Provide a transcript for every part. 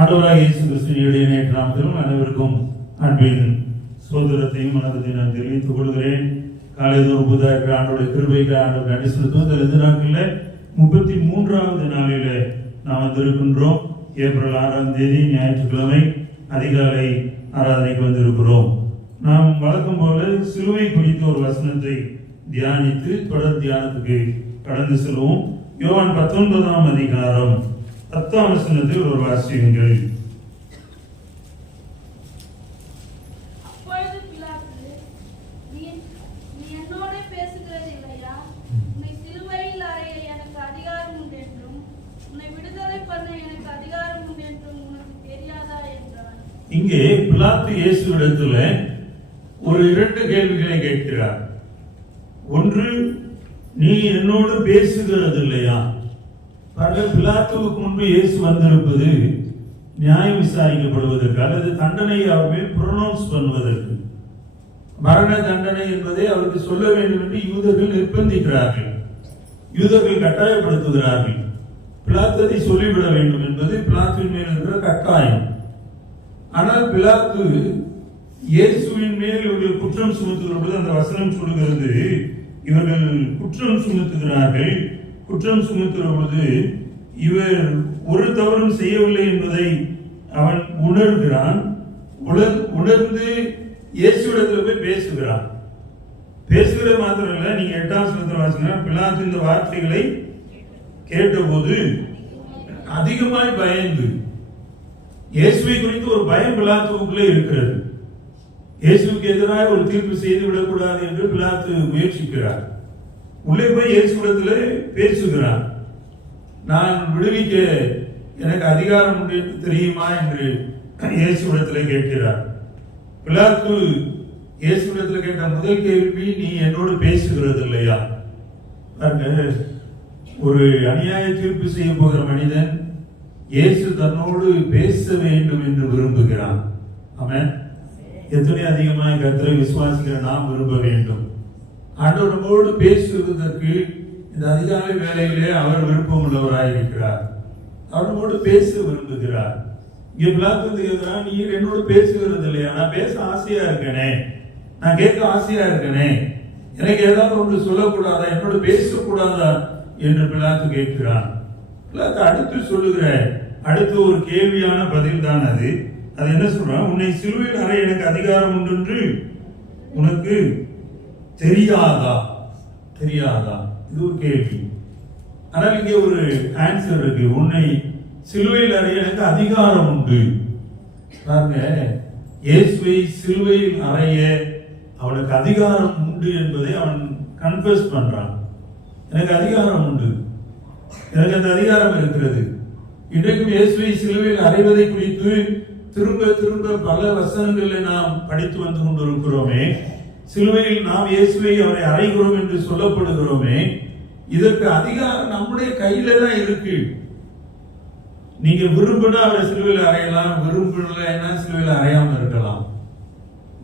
ஆண்டவராக இயேசு கிறிஸ்துவினுடைய நேற்று நாமத்திலும் அனைவருக்கும் அன்பின் சோதரத்தையும் மனதையும் நான் தெரிவித்துக் கொள்கிறேன் காலைதோறும் புதாக ஆண்டோட கிருபைக்கு ஆண்டவர் நன்றி செலுத்துவோம். இந்த ரெண்டு நாட்களில் முப்பத்தி மூன்றாவது நாளில் நாம் வந்திருக்கின்றோம். ஏப்ரல் ஆறாம் தேதி ஞாயிற்றுக்கிழமை அதிகாலை ஆராதனைக்கு வந்திருக்கிறோம். நாம் வழக்கம் போல சிலுவை குறித்த ஒரு வசனத்தை தியானித்து தொடர் தியானத்துக்கு கடந்து செல்வோம். யோவான் பத்தொன்பதாம் அதிகாரம். பத்தாம் வசனத்தில் ஒரு வாசியுங்கள். இங்கே பிலாத்து இயேசுவிடத்துல ஒரு இரண்டு கேள்விகளை கேட்கிறார். ஒன்று நீ என்னோடு பேசுகிறது இல்லையா பாருங்க பிலாத்துவுக்கு முன்பு இயேசு வந்திருப்பது நியாயம் விசாரிக்கப்படுவதற்கு அல்லது தண்டனையை அவர் மேல் ப்ரொனவுன்ஸ் பண்ணுவதற்கு. மரண தண்டனை என்பதை அவருக்கு சொல்ல வேண்டும் என்று யூதர்கள் நிர்பந்திக்கிறார்கள். யூதர்கள் கட்டாயப்படுத்துகிறார்கள். பிலாத்ததை சொல்லிவிட வேண்டும் என்பது பிளாத்துவின் மேல் இருக்கிற கட்டாயம். ஆனால் பிளாத்து இயேசுவின் மேல் இவர்கள் குற்றம் சுமத்துகிற பொழுது அந்த வசனம் சொல்கிறது இவர்கள் குற்றம் சுமத்துகிறார்கள். குற்றம் சுமத்துகிற பொழுது இவர் ஒரு தவறும் செய்யவில்லை என்பதை அவன் உணர்கிறான். உணர் உணர்ந்து இயேசுவிடத்தில் போய் பேசுகிறான். பேசுகிற மாத்திரம் இல்லை நீங்க எட்டாம் வசனத்தில் வாசிங்கன்னா பிலாத்து இந்த வார்த்தைகளை கேட்டபோது அதிகமாய் பயந்து இயேசுவை குறித்து ஒரு பயம் பிளாத்துக்குள்ளே இருக்கிறது. இயேசுவுக்கு எதிராக ஒரு தீர்ப்பு செய்து விடக்கூடாது என்று பிளாத்து முயற்சிக்கிறார். உள்ளே போய் இயேசுடத்தில் பேசுகிறார் நான் விடுவிக்க எனக்கு அதிகாரம் உண்டு தெரியுமா என்று இயேசுடத்தில் கேட்கிறார். பிளாத்து இயேசுடத்தில் கேட்ட முதல் கேள்வி நீ என்னோடு பேசுகிறது இல்லையா ஒரு அநியாய தீர்ப்பு செய்ய போகிற மனிதன் இயேசு தன்னோடு பேச வேண்டும் என்று விரும்புகிறான். அவன் எத்தனை அதிகமாக கருத்தரை விசுவாசிக்கிற நாம் விரும்ப வேண்டும்? ஆண்டவர் பேசுவதற்கு இந்த அதிகாலை வேலையிலே அவர் விருப்பம் இருக்கிறார் அவர் பேச விரும்புகிறார். இங்கே பிளாத்து வந்து நீ என்னோடு பேசுகிறது இல்லையா நான் பேச ஆசையா இருக்கனே. நான் கேட்க ஆசையா இருக்கனே. எனக்கு ஏதாவது ஒன்று சொல்லக்கூடாதா? என்னோடு பேசக்கூடாதா? என்று பிளாத்து கேட்கிறான் பிளாத்து அடுத்து சொல்லுகிற அடுத்து ஒரு கேள்வியான பதில் தான் அது. அது என்ன சொல்றான்? உன்னை சிலுவையில் அறை எனக்கு அதிகாரம் உண்டு உனக்கு தெரியாதா? தெரியாதா? இது ஒரு கேள்வி. ஆனால் இங்கே ஒரு ஆன்சர் இருக்கு. உன்னை சிலுவையில் அறைய எனக்கு அதிகாரம் உண்டு. பாருங்க. இயேசுவை சிலுவையில் அறைய அவனுக்கு அதிகாரம் உண்டு என்பதை அவன் கன்ஃபியூஸ் பண்றான். எனக்கு அதிகாரம் உண்டு. எனக்கு அந்த அதிகாரம் இருக்கிறது. இன்றைக்கும் இயேசுவை சிலுவையில் அறைவதை குறித்து திரும்ப திரும்ப பல வசனங்களை நாம் படித்து வந்து கொண்டிருக்கிறோமே. சிலுவையில் நாம் இயேசுவை அவரை அறைகிறோம் என்று சொல்லப்படுகிறோமே இதற்கு அதிகாரம் நம்முடைய கையில தான் இருக்கு. நீங்க விரும்பினா அவரை சிலுவையில் அறையலாம் விரும்பலைன்னா சிலுவையில் அறையாமல் இருக்கலாம்.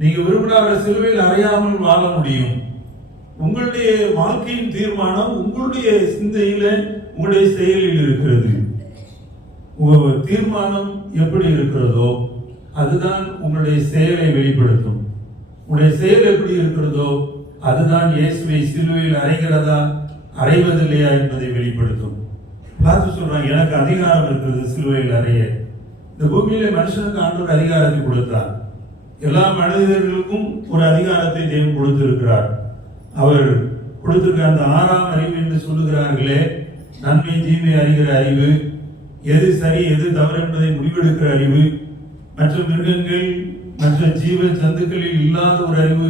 நீங்க விரும்பினா அவரை சிலுவையில் அறையாமல் வாழ முடியும். உங்களுடைய வாழ்க்கையின் தீர்மானம் உங்களுடைய சிந்தையில உங்களுடைய செயலில் இருக்கிறது. உங்க தீர்மானம் எப்படி இருக்கிறதோ அதுதான் உங்களுடைய செயலை வெளிப்படுத்தும். உடைய செயல் எப்படி இருக்கிறதோ அதுதான் இயேசுவை சிலுவையில் அறைகிறதா? அறைவதில்லையா என்பதை வெளிப்படுத்தும். பிளாத்து சொல்றாங்க எனக்கு அதிகாரம் இருக்கிறது சிலுவையில் அறைய. இந்த பூமியில மனுஷனுக்கு ஆண்டவர் அதிகாரத்தை கொடுத்தார். எல்லா மனிதர்களுக்கும் ஒரு அதிகாரத்தை தேவன் கொடுத்திருக்கிறார். அவர் கொடுத்திருக்க அந்த ஆறாம் அறிவு என்று சொல்லுகிறார்களே நன்மை தீமை அறிகிற அறிவு. எது சரி எது தவறு என்பதை முடிவெடுக்கிற அறிவு. மற்ற மிருகங்கள் மற்ற ஜீவ ஜந்துக்களில் இல்லாத ஒரு அறிவு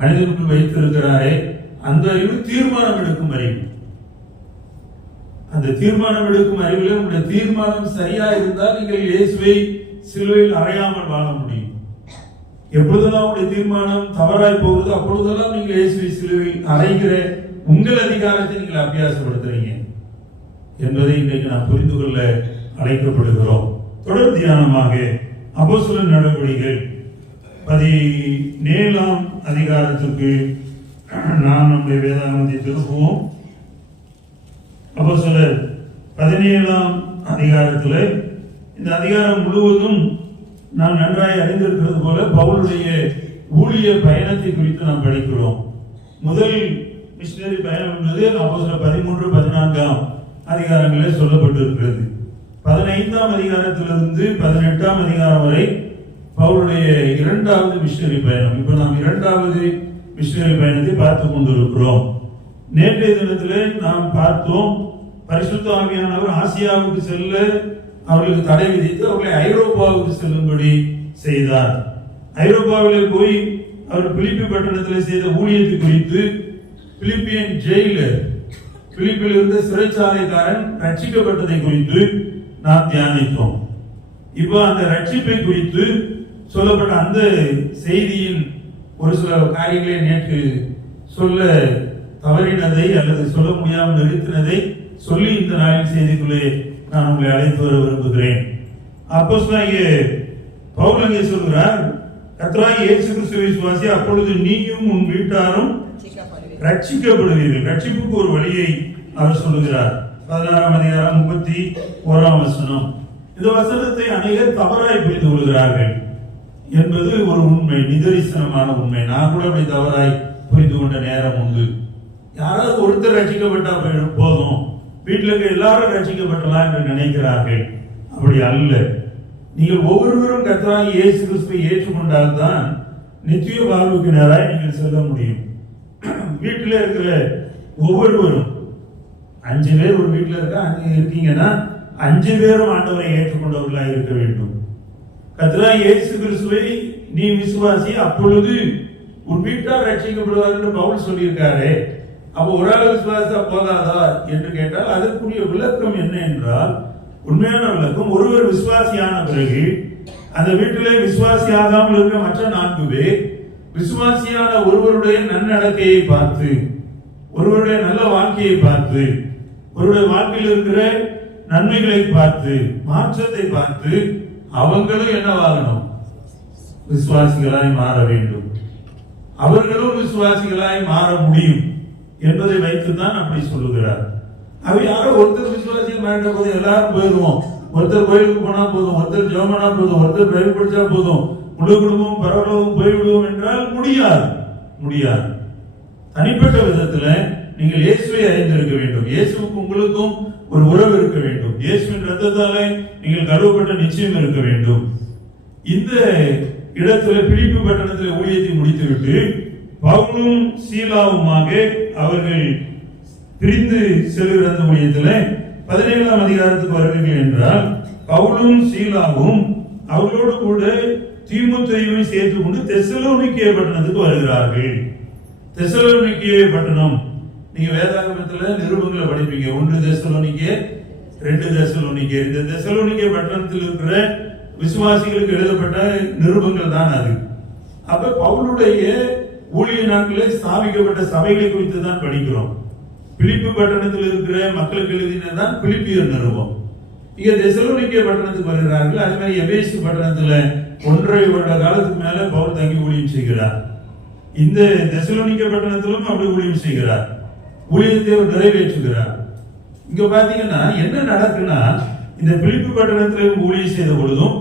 மனிதனுக்குள் வைத்திருக்கிறாரே அந்த அறிவு தீர்மானம் எடுக்கும் அறிவு. அந்த தீர்மானம் எடுக்கும் அறிவில் உங்களுடைய தீர்மானம் சரியா இருந்தால் நீங்கள் இயேசுவை சிலுவையில் அறையாமல் வாழ முடியும். எப்பொழுதெல்லாம் உங்களுடைய தீர்மானம் தவறாய் போகுது அப்பொழுதெல்லாம் நீங்கள் இயேசுவை சிலுவையில் அறைகிற உங்கள் அதிகாரத்தை நீங்கள் அபியாசப்படுத்துறீங்க என்பதை இன்றைக்கு நாம் புரிந்து கொள்ள அழைக்கப்படுகிறோம். தொடர் தியானமாக அபோசுல நடவடிக்கைகள் பதினேழாம் அதிகாரத்துக்கு நாம் நம்முடைய வேதாகமத்தை திருப்புவோம். சொல்ல பதினேழாம் அதிகாரத்தில் இந்த அதிகாரம் முழுவதும் நாம் நன்றாய் அறிந்திருக்கிறது போல பவுலுடைய ஊழிய பயணத்தை குறித்து நாம் படிக்கிறோம். முதல் மிஷினரி பயணம் என்பது அப்போஸ்தலர் பதிமூன்று பதினான்காம் அதிகாரங்களில் சொல்லப்பட்டிருக்கிறது. பதினைந்தாம் அதிகாரத்திலிருந்து பதினெட்டாம் அதிகாரம் வரை பவுலுடைய இரண்டாவது மிஷினரி பயணம். இப்ப நாம் இரண்டாவது மிஷினரி பயணத்தை பார்த்து கொண்டிருக்கிறோம். நேற்றைய தினத்தில் நாம் பார்த்தோம் பரிசுத்த ஆவியானவர் ஆசியாவுக்கு செல்ல அவர்களுக்கு தடை விதித்து அவர்களை ஐரோப்பாவுக்கு செல்லும்படி செய்தார். ஐரோப்பாவிலே போய் அவர் பிலிப்பி பட்டணத்தில் செய்த ஊழியத்தை குறித்து பிலிப்பியன் ஜெயிலர் பிலிப்பில் இருந்த சிறைச்சாலைக்காரன் ரட்சிக்கப்பட்டதை குறித்து நாம் தியானித்தோம். இப்போ அந்த ரட்சிப்பை குறித்து சொல்லப்பட்ட அந்த செய்தியின் ஒரு சில காரியங்களை நேற்று சொல்ல தவறினதை அல்லது சொல்ல முடியாமல் நிறுத்தினதை சொல்லி இந்த நாளின் செய்திக்குள்ளே நான் உங்களை அழைத்து வர விரும்புகிறேன். அப்போ பவுல் அங்கே சொல்கிறார் கர்த்தராகிய இயேசு கிறிஸ்துவை விசுவாசி அப்பொழுது நீயும் உன் வீட்டாரும் ரட்சிக்கப்படுவீர்கள். ரட்சிப்புக்கு ஒரு வழியை அவர் சொல்லுகிறார். பதினாறாம் அதிகாரம் முப்பத்தி ஓராம் வசனம். இந்த வசனத்தை அநேகர் தவறாய் புரிந்து கொள்கிறார்கள். என்பது ஒரு உண்மை நிதரிசனமான உண்மை. நான் கூட அப்படி தவறாய் புரிந்து கொண்ட நேரம் உண்டு. யாராவது ஒருத்தர் ரட்சிக்கப்பட்டா போயிடும் போதும். வீட்டில் இருக்க எல்லாரும் ரட்சிக்கப்பட்டலாம் என்று நினைக்கிறார்கள். அப்படி அல்ல. நீங்கள் ஒவ்வொருவரும் கர்த்தராகி இயேசு கிறிஸ்துவை ஏற்றுக்கொண்டால்தான் நித்திய வாழ்வுக்கு நேராக நீங்கள் செல்ல முடியும். வீட்டில் இருக்கிற ஒவ்வொருவரும் அஞ்சு பேர் ஒரு வீட்டில் இருக்கா அஞ்சு இருக்கீங்கன்னா அஞ்சு பேரும் ஆண்டவரை ஏற்றுக்கொண்டவர்களாக இருக்க வேண்டும். கத்ரா இயேசு கிறிஸ்துவை நீ விசுவாசி அப்பொழுது உன் வீட்டார் ரட்சிக்கப்படுவார் என்று பவுல் சொல்லியிருக்காரே. அப்போ ஒரு ஆள் விசுவாசா போதாதா என்று கேட்டால் அதற்குரிய விளக்கம் என்ன என்றால் உண்மையான விளக்கம் ஒருவர் விசுவாசியான பிறகு அந்த வீட்டிலே விசுவாசி ஆகாமல் இருக்க மற்ற நான்கு பேர் விசுவாசியான ஒருவருடைய நன்னடக்கையை பார்த்து ஒருவருடைய நல்ல வாழ்க்கையை பார்த்து ஒருவருடைய வாழ்க்கையில் இருக்கிற நன்மைகளை பார்த்து மாற்றத்தை பார்த்து அவங்களும் என்னவாகணும் விசுவாசிகளாய் மாற வேண்டும். அவர்களும் விசுவாசிகளாய் மாற முடியும் என்பதை வைத்துதான் அப்படி சொல்லுகிறார். அவ யாரோ ஒருத்தர் விசுவாசியம் மாறிட்ட போது எல்லாரும் போயிடுவோம் ஒருத்தர் கோயிலுக்கு போனா போதும் ஒருத்தர் ஜோமனா போதும் ஒருத்தர் பயிர் படிச்சா போதும். முழு குடும்பம் பரவலவும் போய்விடுவோம் என்றால் முடியாது. முடியாது. தனிப்பட்ட விதத்துல நீங்கள் இயேசுவை அறிந்திருக்க வேண்டும். இயேசுவுக்கு உங்களுக்கும் ஒரு உறவு இருக்க வேண்டும். இயேசுவின் ரத்தத்தாலே நீங்கள் கருவப்பட்ட நிச்சயம் இருக்க வேண்டும். இந்த இடத்துல பிடிப்பு பட்டணத்தில் ஊழியத்தை முடித்துவிட்டு பவுலும் சீலாவுமாக அவர்கள் பிரிந்து செல்கிற அந்த ஊழியத்தில் பதினேழாம் அதிகாரத்துக்கு வருவீர்கள் என்றால் பவுலும் சீலாவும் அவர்களோடு கூட தீமுத்தையுமே சேர்த்து கொண்டு தெசலோனிக்கிய பட்டணத்துக்கு வருகிறார்கள். தெசலோனிக்கிய பட்டணம். நீங்க வேதாகமத்துல நிருபங்களை படிப்பீங்க. ஒன்று தெசலோனிக்கே ரெண்டு தெசலோனிக்கே. இந்த தெசலோனிக்கே பட்டணத்தில் இருக்கிற விசுவாசிகளுக்கு எழுதப்பட்ட நிருபங்கள் தான் அது. அப்ப பவுலுடைய ஊழிய நாட்களில் ஸ்தாபிக்கப்பட்ட சபைகளை குறித்து தான் படிக்கிறோம். பிலிப்பு பட்டணத்தில் இருக்கிற மக்களுக்கு எழுதினதான் பிலிப்பியர் நிறுவம் இங்க தெசலோனிக்கே பட்டணத்துக்கு வருகிறார்கள். அதே மாதிரி எபேசு பட்டணத்துல ஒன்றரை வருட காலத்துக்கு மேல பவுல் தங்கி ஊழியம் செய்கிறார். இந்த தெசலோனிக்க பட்டணத்திலும் அப்படி ஊழியம் செய்கிறார். ஊழியத்தை அவர் நிறைவேற்றுகிறார். இங்க பாத்தீங்கன்னா என்ன நடக்குன்னா இந்த பிலிப்பு பட்டணத்துல இவங்க ஊழியம் செய்த பொழுதும்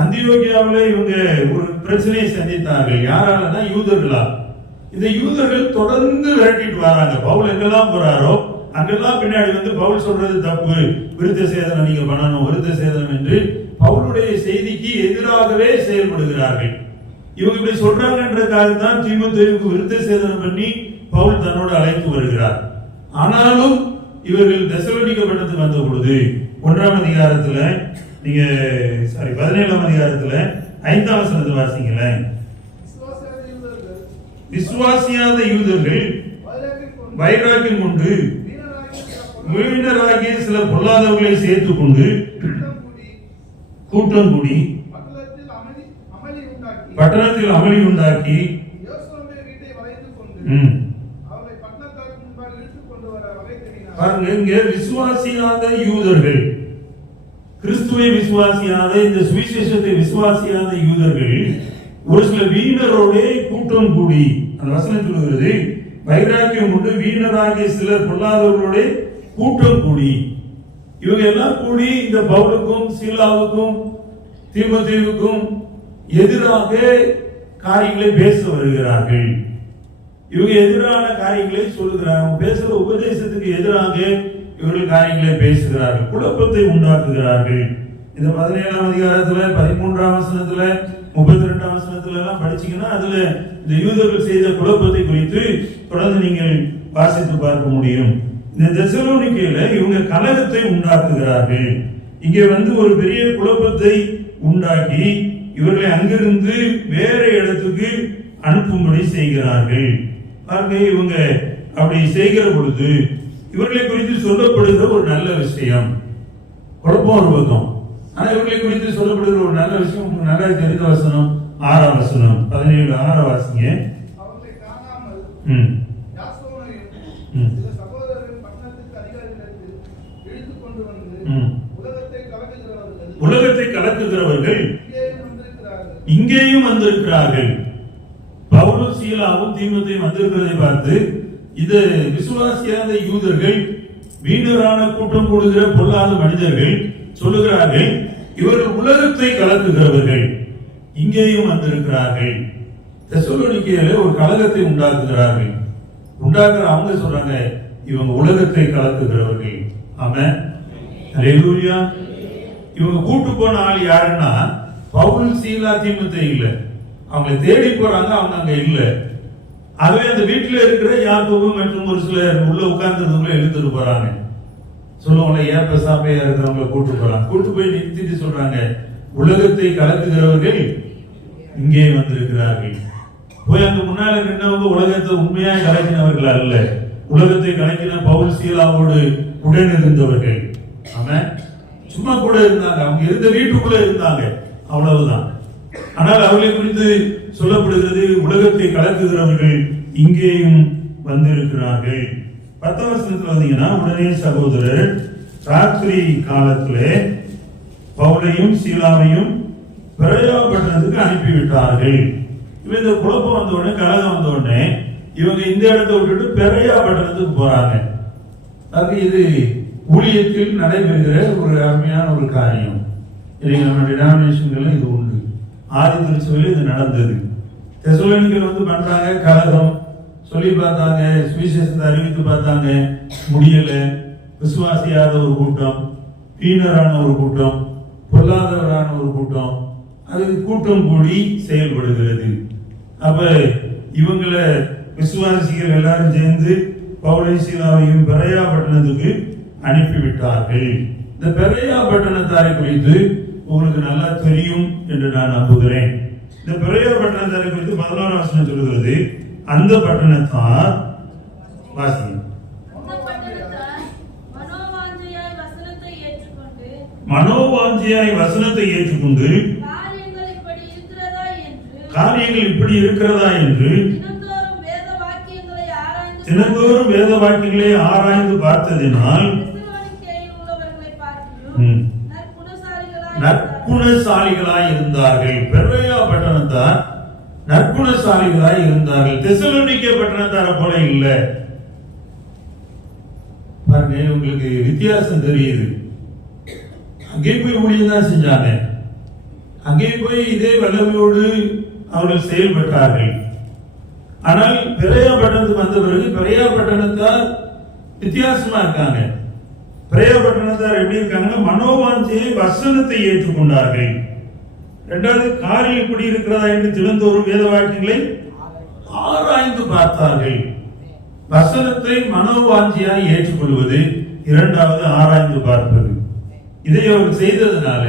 அந்தியோகியாவில இவங்க ஒரு பிரச்சனையை சந்தித்தார்கள். யாராலன்னா யூதர்களா. இந்த யூதர்கள் தொடர்ந்து விரட்டிட்டு வராங்க. பவுல் எங்கெல்லாம் போறாரோ அங்கெல்லாம் பின்னாடி வந்து பவுல் சொல்றது தப்பு. விருத்த சேதனம் நீங்க பண்ணணும் விருத்த சேதனம் என்று பவுலுடைய செய்திக்கு எதிராகவே செயல்படுகிறார்கள். இவங்க இப்படி சொல்றாங்கன்றதுக்காக தான் திமுக விருத்த சேதனம் பண்ணி பவுல் தன்னோடு அழைத்து வருகிறார். ஆனாலும் இவர்கள் தெசலோனிக்க பட்டணத்துக்கு வந்த பொழுது ஒன்றாம் அதிகாரத்துல நீங்க சாரி பதினேழாம் அதிகாரத்துல ஐந்தாம் வசனத்தை வாசிங்களேன். விசுவாசியாத யூதர்கள் வைராக்கியம் கொண்டு வீணராகிய சில பொல்லாதவர்களை சேர்த்துக் கொண்டு கூட்டம் கூடி பட்டணத்தில் அமளி உண்டாக்கி ம், பாருங்க இங்க விசுவாசியாத யூதர்கள் கிறிஸ்துவை விசுவாசியாத இந்த சுவிசேஷத்தை விசுவாசியாத யூதர்கள் ஒரு சில வீணரோட கூட்டம் கூடி அந்த வசனம் சொல்லுகிறது வைராக்கியம் கொண்டு வீணராகிய சிலர் பொல்லாதவர்களோட கூட்டம் கூடி இவங்க எல்லாம் கூடி இந்த பவுலுக்கும் சீலாவுக்கும் தீமோத்தேயுவுக்கும் எதிராக காரியங்களை பேச வருகிறார்கள். இவங்க எதிரான காரியங்களை சொல்லுகிறார் அவங்க உபதேசத்துக்கு எதிராக இவர்கள் காரியங்களை பேசுகிறார்கள். குழப்பத்தை உண்டாக்குகிறார்கள். இந்த பதினேழாம் அதிகாரத்துல பதிமூன்றாம் வசனத்துல முப்பத்தி ரெண்டாம் வசனத்துல எல்லாம் படிச்சீங்கன்னா அதுல இந்த யூதர்கள் செய்த குழப்பத்தை குறித்து தொடர்ந்து நீங்கள் வாசித்து பார்க்க முடியும். இந்த தசலோனிக்கையில இவங்க கலகத்தை உண்டாக்குகிறார்கள். இங்கே வந்து ஒரு பெரிய குழப்பத்தை உண்டாக்கி இவர்களை அங்கிருந்து வேற இடத்துக்கு அனுப்பும்படி செய்கிறார்கள். பாருங்க இவங்க அப்படி செய்கிற பொழுது இவர்களை குறித்து சொல்லப்படுகிற ஒரு நல்ல விஷயம். குழப்பம் ஒரு பக்கம் ஆனா இவர்களை குறித்து சொல்லப்படுகிற ஒரு நல்ல விஷயம் நல்லா தெரிந்த வசனம்? ஆறாம் வசனம். பதினேழு ஆறாம் வாசிங்க. ம். ம். உலகத்தை கலக்குகிறவர்கள் இங்கேயும் வந்திருக்கிறார்கள். பவுலும் சீலாவும் தீமத்தையும் வந்திருக்கிறதை பார்த்து இது விசுவாசியாத யூதர்கள் வீடுரான கூட்டம் கூடுகிற பொல்லாத மனிதர்கள் சொல்லுகிறார்கள் இவர்கள் உலகத்தை கலக்குகிறவர்கள் இங்கேயும் வந்திருக்கிறார்கள். தெசலோனிக்கேயில ஒரு கலகத்தை உண்டாக்குகிறார்கள். உண்டாக்குற அவங்க சொல்றாங்க இவங்க உலகத்தை கலக்குகிறவர்கள். ஆமா இவங்க கூட்டு போன ஆள் யாருன்னா பவுல் சீலா தீமத்தை இல்லை. அவங்களை தேடி போறாங்க அவங்க அங்க இல்ல. அதுவே அந்த வீட்டில் இருக்கிற யாக்கோபு மற்றும் ஒரு சிலர் உள்ள உட்கார்ந்தவங்களை இழுத்துட்டு போறாங்க. சொல்லுவாங்களே ஏன் பெசாமையா இருக்கிறவங்கள கூட்டு போறாங்க? கூட்டு போய் நிறுத்திட்டு சொல்றாங்க உலகத்தை கலக்குகிறவர்கள் இங்கே வந்திருக்கிறார்கள். போய் அங்க முன்னால நின்றவங்க உலகத்தை உண்மையா கலக்கினவர்கள் அல்ல. உலகத்தை கலக்கின பவுல் சீலாவோடு உடன் இருந்தவர்கள். ஆமென். சும்மா கூட இருந்தாங்க. அவங்க இருந்த வீட்டுக்குள்ள இருந்தாங்க. அவ்வளவுதான். ஆனால் அவர்களை குறித்து சொல்லப்படுகிறது உலகத்தை கலக்குகிறவர்கள் இங்கேயும் வந்திருக்கிறார்கள். பத்தாம் வருஷத்துல வந்தீங்கன்னா உடனே சகோதரர் ராத்திரி காலத்திலே பவுலையும் சீலாவையும் பிரயா அனுப்பிவிட்டார்கள். இவன் இந்த குழப்பம் வந்த உடனே கலகம் வந்த உடனே இவங்க இந்த இடத்தை விட்டுட்டு பெரையா பட்டணத்துக்கு போறாங்க. அது இது ஊழியத்தில் நடைபெறுகிற ஒரு அருமையான ஒரு காரியம். இது நம்ம டினாமினேஷன்களும் இது உண்டு. ஆதி திருச்சபையில் இது நடந்தது. தெசலோனிக்கல் வந்து பண்றாங்க கலகம் சொல்லி பார்த்தாங்க சுவிசேஷத்தை அறிவித்து பார்த்தாங்க. முடியல. விசுவாசியாத ஒரு கூட்டம் வீணரான ஒரு கூட்டம் பொல்லாதவரான ஒரு கூட்டம். அது கூட்டம் கூடி செயல்படுகிறது. அப்ப இவங்களை விசுவாசிகள் எல்லாரும் சேர்ந்து பவுலை பெரையா பட்டணத்துக்கு அனுப்பிவிட்டார்கள். இந்த பெரையா பட்டணத்தாரை குறித்து உங்களுக்கு நல்லா தெரியும் என்று நான் நம்புகிறேன். இந்த பெரையா பட்டணத்தை குறித்து பதினோரு வசனம் சொல்கிறது அந்த பட்டணத்தார் வாசி மனோவாஞ்சியாய் வசனத்தை ஏற்றுக்கொண்டு காரியங்கள் இப்படி இருக்கிறதா என்று தினந்தோறும் தினந்தோறும் வேத வாக்கியங்களை ஆராய்ந்து பார்த்ததினால் தெசலோனிக்கேயில் உள்ளவர்களை பார்க்கிலும் ம். நற்குணசாலிகளாய் இருந்தார்கள் இருந்தார்கள் பட்டணம் பட்டணத்தார் நற்குணசாலிகளாய் இருந்தார்கள். தெசலோனிக்கே பட்டணத்தார போல இல்லை. பாருங்க உங்களுக்கு வித்தியாசம் தெரியுது. அங்கே போய் ஊழியம் தான் செஞ்சாங்க. அங்கே போய் இதே வல்லமையோடு அவர்கள் செயல்பட்டார்கள். ஆனால் பிரையா பட்டணத்துக்கு வந்த பிறகு பெரையா பட்டணத்தால் வித்தியாசமா இருக்காங்க. பெரையா எப்படி இருக்காங்க மனோவாஞ்சியை வசனத்தை ஏற்றுக்கொண்டார்கள். இரண்டாவது காரியம் இப்படி இருக்கிறதா என்று தினந்தோறும் வேத வாக்கியங்களை ஆராய்ந்து பார்த்தார்கள். வசனத்தை மனோவாஞ்சியாய் ஏற்றுக்கொள்வது இரண்டாவது ஆராய்ந்து பார்ப்பது. இதை அவர் செய்ததுனால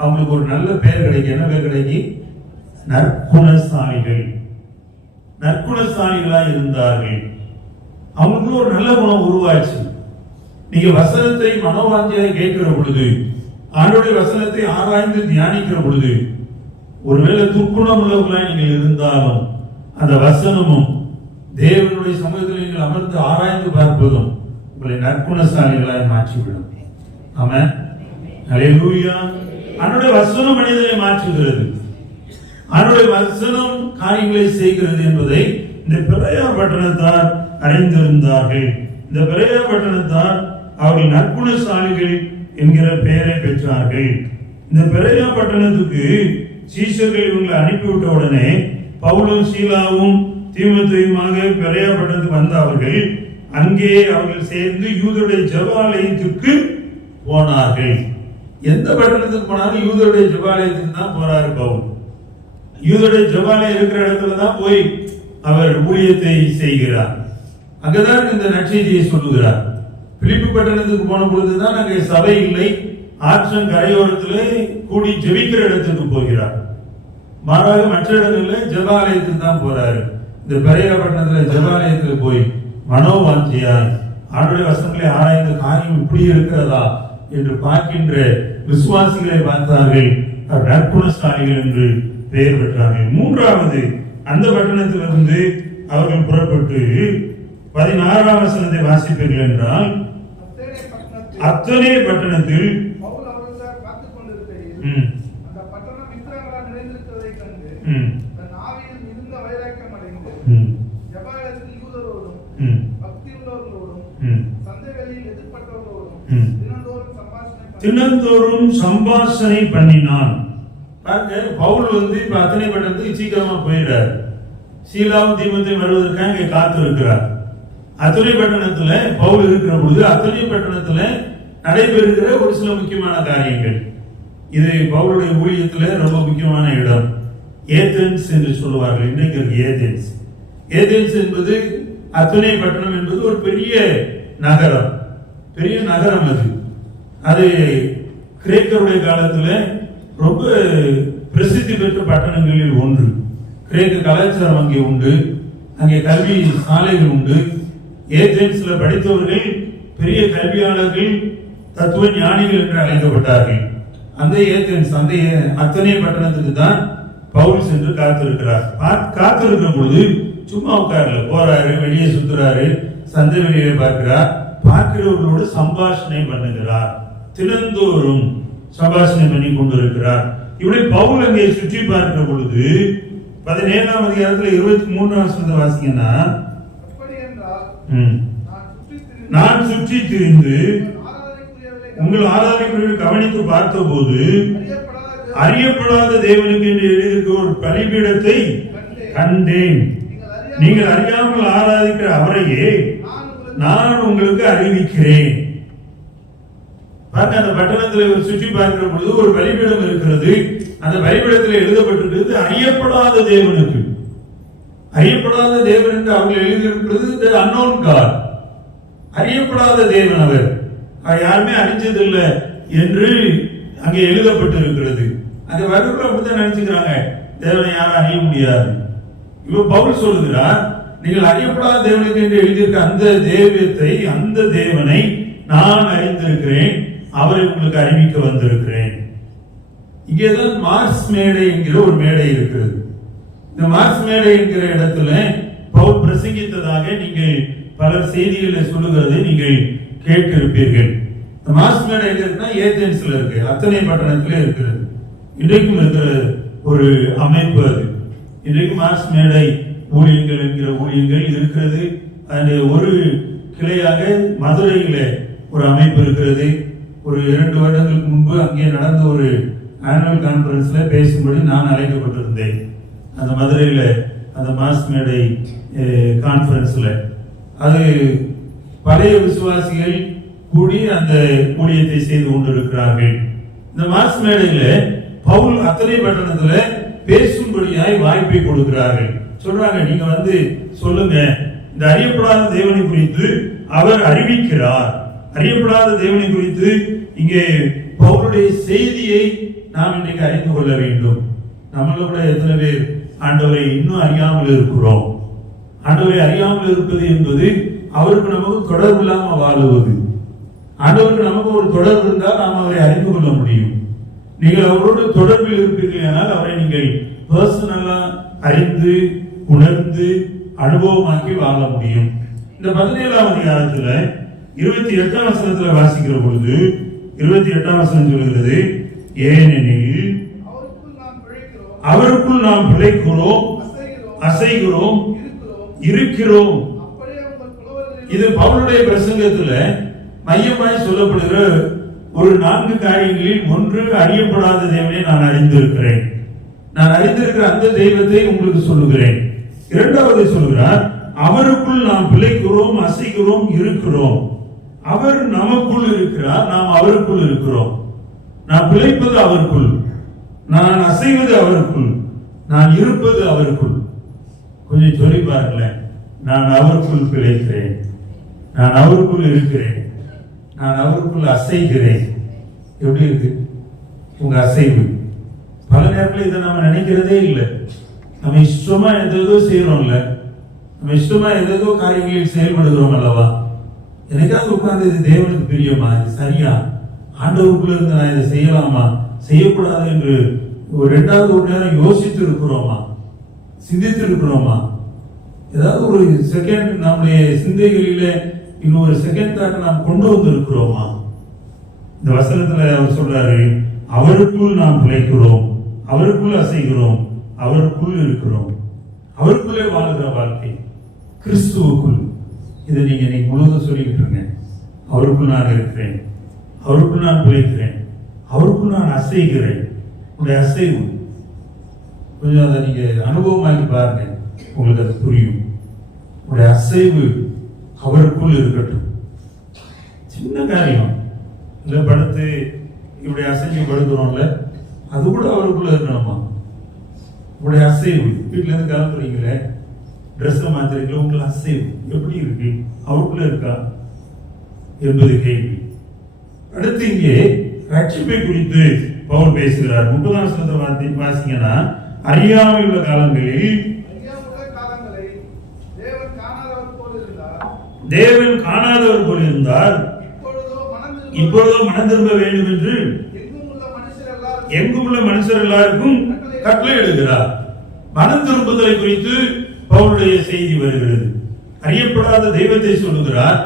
அவங்களுக்கு ஒரு நல்ல பெயர் கிடைக்கும். என்ன பேர் கிடைக்கும் நற்குணசாலிகள் நற்குணசாலிகளாய் இருந்தார்கள். அவங்களுக்குள்ள ஒரு நல்ல குணம் உருவாச்சு. நீங்க வசனத்தை மனோவாஞ்சியாய் கேட்கிற பொழுது ஆண்டோடைய வசனத்தை ஆராய்ந்து தியானிக்கிற பொழுது ஒருவேளை துர்க்குணம் உள்ளவர்களாய் நீங்கள் இருந்தாலும் அந்த வசனமும் தேவனுடைய சமூகத்தில் நீங்கள் அமர்ந்து ஆராய்ந்து பார்ப்பதும் உங்களை நற்குணசாலிகளாய் மாற்றிவிடும். ஆமென். ஹalleluya அன்னுடைய வசனம் மனிதனை மாற்றுகிறது. அன்னுடைய வசனம் காரியங்களை செய்கிறது என்பதை இந்த பிரயா பட்டணத்தார் அறிந்திருந்தார்கள். இந்த பிரயா பட்டணத்தார் அவர்கள் நற்குணசாலிகள் என்கிற பெயரை பெற்றார்கள். இந்த பெரையா பட்டணத்துக்கு சீசர்கள் இவங்களை அனுப்பிவிட்ட உடனே பவுலும் சீலாவும் தீமத்தையுமாக பெரையா பட்டணத்துக்கு வந்த அவர்கள் அங்கே அவர்கள் சேர்ந்து யூதருடைய ஜெபாலயத்துக்கு போனார்கள். எந்த பட்டணத்துக்கு போனாலும் யூதருடைய ஜபாலயத்துக்கு தான் போறாரு பவுல். யூதருடைய ஜெபாலயம் இருக்கிற இடத்துல தான் போய் அவர் ஊழியத்தை செய்கிறார். அங்கதான் இந்த நற்செய்தியை சொல்லுகிறார். பிலிப்பு பட்டணத்துக்கு போன பொழுதுதான் அங்கே சபை இல்லை. ஆற்றன் கரையோரத்திலே கூடி ஜெபிக்கிற இடத்துக்கு போகிறார். மாறாக மற்ற இடங்களில் ஜெபாலயத்துக்கு தான் போறாரு. இந்த பெரிய பட்டணத்தில் ஜபாலயத்தில் போய் மனோவாஞ்சியார் ஆண்டுடைய வசனங்களை ஆராய்ந்த காரியம் இப்படி இருக்கிறதா? என்று பார்க்கின்ற விசுவாசிகளை பார்த்தார்கள். அவர் நற்குணசாலிகள் என்று பெயர் பெற்றார்கள். மூன்றாவது அந்த பட்டணத்திலிருந்து அவர்கள் புறப்பட்டு பதினாறாம் வசனத்தை வாசிப்பீர்கள் என்றால் அத்தேனே பட்டணத்தில். தினந்தோறும் சம்பாஷணை சம்பாஷணை பண்ணினான். பாருங்க பவுல் வந்து இப்ப அத்தனை பட்டணத்துக்கு சீக்கிரமா போயிடுறார். சீலாவும் தீபத்தையும் வருவதற்காக இங்க காத்து இருக்கிறார் அத்தனை பட்டணத்துல பவுல் இருக்கிற பொழுது அத்தனை பட்டணத்துல நடைபெறுகிற ஒரு சில முக்கியமான காரியங்கள். இது பவுலுடைய ஊழியத்தில் ரொம்ப முக்கியமான இடம். ஏதென்ஸ் என்று சொல்லுவார்கள். இன்னைக்கு ஏதென்ஸ். ஏதென்ஸ் என்பது அத்துணை பட்டணம் என்பது ஒரு பெரிய நகரம். பெரிய நகரம் அது. அது கிரேக்கருடைய காலத்தில் ரொம்ப பிரசித்தி பெற்ற பட்டணங்களில் ஒன்று. கிரேக்க கலாச்சாரம் அங்கே உண்டு. அங்கே கல்வி சாலைகள் உண்டு. ஏதென்ஸ்ல படித்தவர்கள் பெரிய கல்வியாளர்கள் தத்துவ ஞானிகள் என்று அழைக்கப்பட்டார்கள். அந்த ஏதென்ஸ் அந்த அத்தனை பட்டணத்துக்கு தான் பவுல் சென்று காத்திருக்கிறார். காத்திருக்கிற பொழுது சும்மா உட்கார்ல போறாரு வெளியே சுத்துறாரு சந்தை வெளியே பார்க்கிறார். பார்க்கிறவர்களோடு சம்பாஷணை பண்ணுகிறார். தினந்தோறும் சம்பாஷணை பண்ணி கொண்டிருக்கிறார். இப்படி பவுல் அங்கே சுற்றி பார்க்கிற பொழுது பதினேழாம் அதிகாரத்துல இருபத்தி மூணாம் வசனத்தை வாசிங்கன்னா நான் சுற்றி திரிந்து உங்கள் ஆராதனைக்குரிய கவனித்து பார்த்தபோது அறியப்படாத அறியப்படாத தேவனுக்கு என்று எழுதியிருக்கிற ஒரு பலிபீடத்தை கண்டேன். நீங்கள் அறியாமல் ஆராதிக்கிற அவரையே நான் உங்களுக்கு அறிவிக்கிறேன். பாருங்க அந்த பட்டணத்தில் இவர் சுற்றி பார்க்கிற பொழுது ஒரு வழிபீடம் இருக்கிறது. அந்த வழிபீடத்தில் எழுதப்பட்டிருக்கிறது அறியப்படாத தேவனுக்கு. அறியப்படாத தேவன் என்று அவர்கள் எழுதியிருக்கிறது அன்னோன் கார் அறியப்படாத தேவன் அவர். யாருமே அறிஞ்சதில்லை என்று அங்கே எழுதப்பட்டிருக்கிறது. அங்கே வரவர்கள் அப்படித்தான் நினைச்சுக்கிறாங்க. தேவனை யாரும் அறிய முடியாது. இப்ப பவுல் சொல்லுகிறார் நீங்கள் அறியப்படாத தேவனுக்கு என்று எழுதியிருக்க அந்த தேவியத்தை அந்த தேவனை நான் அறிந்திருக்கிறேன். அவரை உங்களுக்கு அறிவிக்க வந்திருக்கிறேன். இங்கேதான் மார்ஸ் மேடை என்கிற ஒரு மேடை இருக்கிறது. இந்த மார்ஸ் மேடை என்கிற இடத்துல பவுல் பிரசங்கித்ததாக நீங்கள் பலர் செய்திகளை சொல்லுகிறது. நீங்கள் கேட்டிருப்பீர்கள். இந்த மார்ஸ் மேடை எங்க இருக்குன்னா ஏதென்ஸ்ல இருக்கு. அத்தனை பட்டணத்திலே இருக்கிறது இன்றைக்கும் இருக்கிற ஒரு அமைப்பு அது. இன்றைக்கு மார்ஸ் மேடை ஊழியங்கள் என்கிற ஊழியங்கள் இருக்கிறது. அதில் ஒரு கிளையாக மதுரையில் ஒரு அமைப்பு இருக்கிறது. ஒரு இரண்டு வருடங்களுக்கு முன்பு அங்கே நடந்த ஒரு ஆனுவல் கான்ஃபரன்ஸில் பேசும்படி நான் அழைக்கப்பட்டிருந்தேன். அந்த மதுரையில் அந்த மாஸ் மேடை கான்ஃபரன்ஸில் அது பழைய விசுவாசிகள் கூடி அந்த ஊழியத்தை செய்து கொண்டிருக்கிறார்கள். இந்த மாஸ் மேடையில பவுல் அத்தனை பட்டணத்துல பேசும்படியாய் வாய்ப்பை கொடுக்கிறார்கள். சொல்றாங்க நீங்க வந்து சொல்லுங்க இந்த அறியப்படாத தேவனை குறித்து அவர் அறிவிக்கிறார். அறியப்படாத தேவனை குறித்து இங்கே பவுலுடைய செய்தியை நாம் இன்றைக்கு அறிந்து கொள்ள வேண்டும். நம்மள கூட எத்தனை பேர் ஆண்டவரை இன்னும் அறியாமல் இருக்கிறோம். ஆண்டவரை அறியாமல் இருப்பது என்பது அவருக்கு நமக்கு தொடர்பு இல்லாம வாழுவது. ஆண்டவருக்கு நமக்கு ஒரு தொடர்பு இருந்தால் நாம் அவரை அறிந்து கொள்ள முடியும். நீங்கள் அவரோடு தொடர்பில் இருப்பீர்கள் ஆனால் அவரை நீங்கள் பர்சனலா அறிந்து உணர்ந்து அனுபவமாக்கி வாழ முடியும். இந்த பதினேழாம் அதிகாரத்துல இருபத்தி எட்டாம் வசனத்துல வாசிக்கிற பொழுது இருபத்தி எட்டாம் வசனம் சொல்கிறது ஏனெனில் அவருக்குள் நாம் பிழைக்கிறோம் அசைகிறோம் இருக்கிறோம் இருக்கிறோம் அப்படியே உங்கள் புலவர்களில் இது பவுலுடைய பிரசங்கத்துல மையமாய் சொல்லப்படுகிற ஒரு நான்கு காரியங்களில் ஒன்று அறியப்படாத தேவனை நான் அறிந்திருக்கிறேன். நான் அறிந்திருக்கிற அந்த தெய்வத்தை உங்களுக்கு சொல்லுகிறேன். இரண்டாவது சொல்கிறார் அவருக்குள் நாம் பிழைக்கிறோம் அசைக்கிறோம் இருக்கிறோம். அவர் நமக்குள் இருக்கிறார் நாம் அவருக்குள் இருக்கிறோம். நான் பிழைப்பது அவருக்குள் நான் அசைவது அவருக்குள் நான் இருப்பது அவருக்குள். கொஞ்சம் சொல்லி பாருங்களேன் நான் அவருக்குள் பிழைக்கிறேன். நான் அவருக்குள் இருக்கிறேன். நான் அவருக்குள் அசைகிறேன். எப்படி இருக்கு? உங்க அசைவு. பல நேரத்தில் இதை நம்ம நினைக்கிறதே இல்லை. நம்ம இஷ்டமா எதோ செய்யறோம்ல நம்ம இஷ்டமா எதோ காரியங்களில் செயல்படுகிறோம் அல்லவா? எனக்காவது உட்கார்ந்து இது தேவனுக்கு பிரியமா? இது சரியா? ஆண்டவருக்குள்ள இருந்து நான் இதை செய்யலாமா? செய்யக்கூடாது என்று ஒரு ரெண்டாவது ஒரு நேரம் யோசித்து இருக்கிறோமா சிந்தித்து இருக்கிறோமா ஏதாவது ஒரு செகண்ட் நம்முடைய சிந்தைகளிலே இன்னொரு செகண்ட் தாட் நாம் கொண்டு வந்திருக்கிறோமா? இந்த வசனத்துல அவர் சொல்றாரு அவருக்குள் நாம் பிழைக்கிறோம் அவருக்குள் அசைகிறோம் அவருக்குள் இருக்கிறோம். அவருக்குள்ளே வாழ்கிற வாழ்க்கை கிறிஸ்துவுக்குள். இதை நீங்க நீங்க முழுவதும் சொல்லிக்கிட்டு இருங்க. அவருக்குள் நான் இருக்கிறேன் அவருக்குள் நான் பிழைக்கிறேன் அவருக்குள் நான் அசைகிறேன். உடைய அசைவு. கொஞ்சம் அதை நீங்க அனுபவமாக்கி பாருங்க. உங்களுக்கு அது புரியும். உடைய அசைவு அவருக்குள் இருக்கட்டும். சின்ன காரியம். இல்லை படுத்து இப்படி அசைஞ்சு படுக்கிறோம்ல அது கூட அவருக்குள்ள இருக்கணுமா? உங்களுடைய அசைவு வீட்டிலேருந்து கிளம்புறீங்களே ட்ரெஸ்ஸை மாத்துறீங்களா உங்களை அசைவு எப்படி இருக்கு? அவருக்குள்ள இருக்கா? என்பது கேள்வி. அடுத்து இங்கே ரட்சிப்பை குறித்து பவுல் பேசுகிறார். முப்பதாம் வசனத்தை வாசிங்கன்னா அறியாமை உள்ள காலங்களில் அறியாமுள்ள காலங்களை தேவன் காணாதவர் போல் இருந்தார் தேவன் காணாதவர் போல் இருந்தார் இப்பொழுதோ மனம் திரும்ப வேண்டும் என்று எங்கும் உள்ள மனுஷர் எல்லாருக்கும் கட்டளை எழுதுகிறார். மனம் திரும்புதலை குறித்து பவுலுடைய செய்தி வருகிறது. அறியப்படாத தெய்வத்தை சொல்லுகிறார்.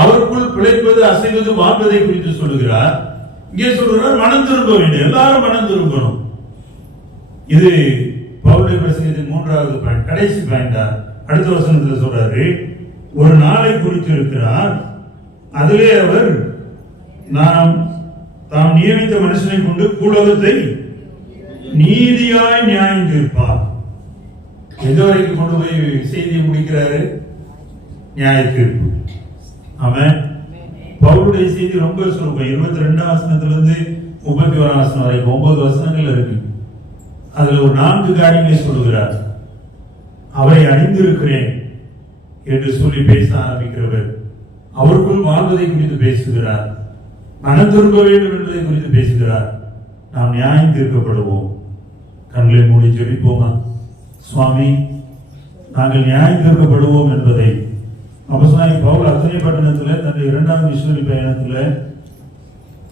அவருக்குள் பிழைப்பது அசைவது வாழ்வதை குறித்து சொல்லுகிறார். இங்கே சொல்லுகிறார் மனம் திரும்ப வேண்டும். எல்லாரும் மனம் திரும்பணும் இது பவுலுடைய பிரசங்கத்தின் மூன்றாவது பாயிண்ட் கடைசி பாயிண்டா அடுத்த வசனத்துல சொல்றாரு ஒரு நாளை குறித்திருக்கிறார். அதிலே அவர் நாம் தாம் நியமித்த மனுஷனை கொண்டு கூலகத்தை நீதியாய் நியாயம் தீர்ப்பார். எது வரைக்கும் கொண்டு போய் செய்தியை முடிக்கிறாரு? நியாய தீர்ப்பு. அவன் பவுலுடைய செய்தி ரொம்ப சுருக்கம் இருபத்தி ரெண்டாம் வசனத்திலிருந்து முப்பத்தி ஓராம் வசனம் வரைக்கும் ஒன்பது வசனங்கள் இருக்கு. அதுல ஒரு நான்கு காரியங்களை சொல்லுகிறார். அவரை அறிந்திருக்கிறேன் என்று சொல்லி பேச ஆரம்பிக்கிறவர். அவருக்குள் வாழ்வதை குறித்து பேசுகிறார். மனம் திரும்ப வேண்டும் என்பதை குறித்து பேசுகிறார். நாம் நியாயம் தீர்க்கப்படுவோம். கண்களை மூடி ஜெபிப்போமா? சுவாமி நாங்கள் நியாயம் தீர்க்கப்படுவோம் என்பதை. அப்போஸ்தலனாகிய பவுல் அத்தனை பட்டணத்தில் தன்னுடைய இரண்டாம் விஸ்வரி பயணத்தில்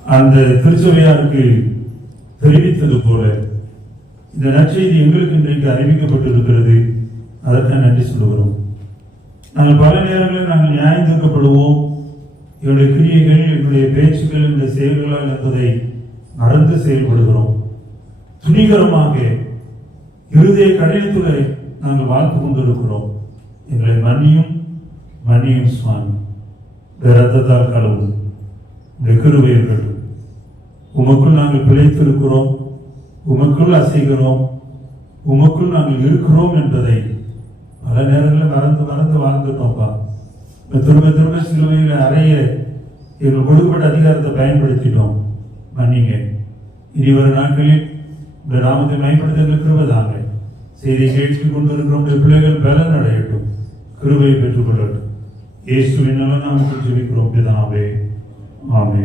அந்த திருச்சபையாருக்கு தெரிவித்தது போல இந்த நற்செய்தி எங்களுக்கு இன்றைக்கு அறிவிக்கப்பட்டிருக்கிறது. அதற்காக நன்றி சொல்லுகிறோம். நாங்கள் பல நேரங்களில் நாங்கள் நியாயம் தீர்க்கப்படுவோம். என்னுடைய கிரியைகள் என்னுடைய பேச்சுக்கள் இந்த செயல்களால் என்பதை மறந்து செயல்படுகிறோம். துணிகரமாக இருதய கடினத்துறை நாங்கள் வாழ்த்து கொண்டிருக்கிறோம். எங்களை மன்னியும் மன்னியும் சுவாமி. ரத்தத்தால் கலவு இந்த கிருபை உமக்குள் நாங்கள் பிழைத்திருக்கிறோம். உமக்குள் அசைகிறோம். உமக்குள் நாங்கள் இருக்கிறோம் என்பதை பல நேரங்களில் மறந்து மறந்து வாழ்ந்துட்டோம்ப்பா இப்போ திரும்ப திரும்ப சிலுவையில் அறைய இவர்கள் கொடுக்கப்பட்ட அதிகாரத்தை பயன்படுத்திட்டோம். மன்னிங்க. இனி ஒரு நாட்களில் இந்த நாமத்தை பயன்படுத்த கிருபதாங்க செய்தி கேட்டு கொண்டு இருக்கிற பிள்ளைகள் பலன் அடையட்டும். கிருபையை பெற்றுக்கொள்ளட்டும் இயேசுவின் நாமத்தில் ஜெபிக்கிறோம் பிதாவே. ஆமே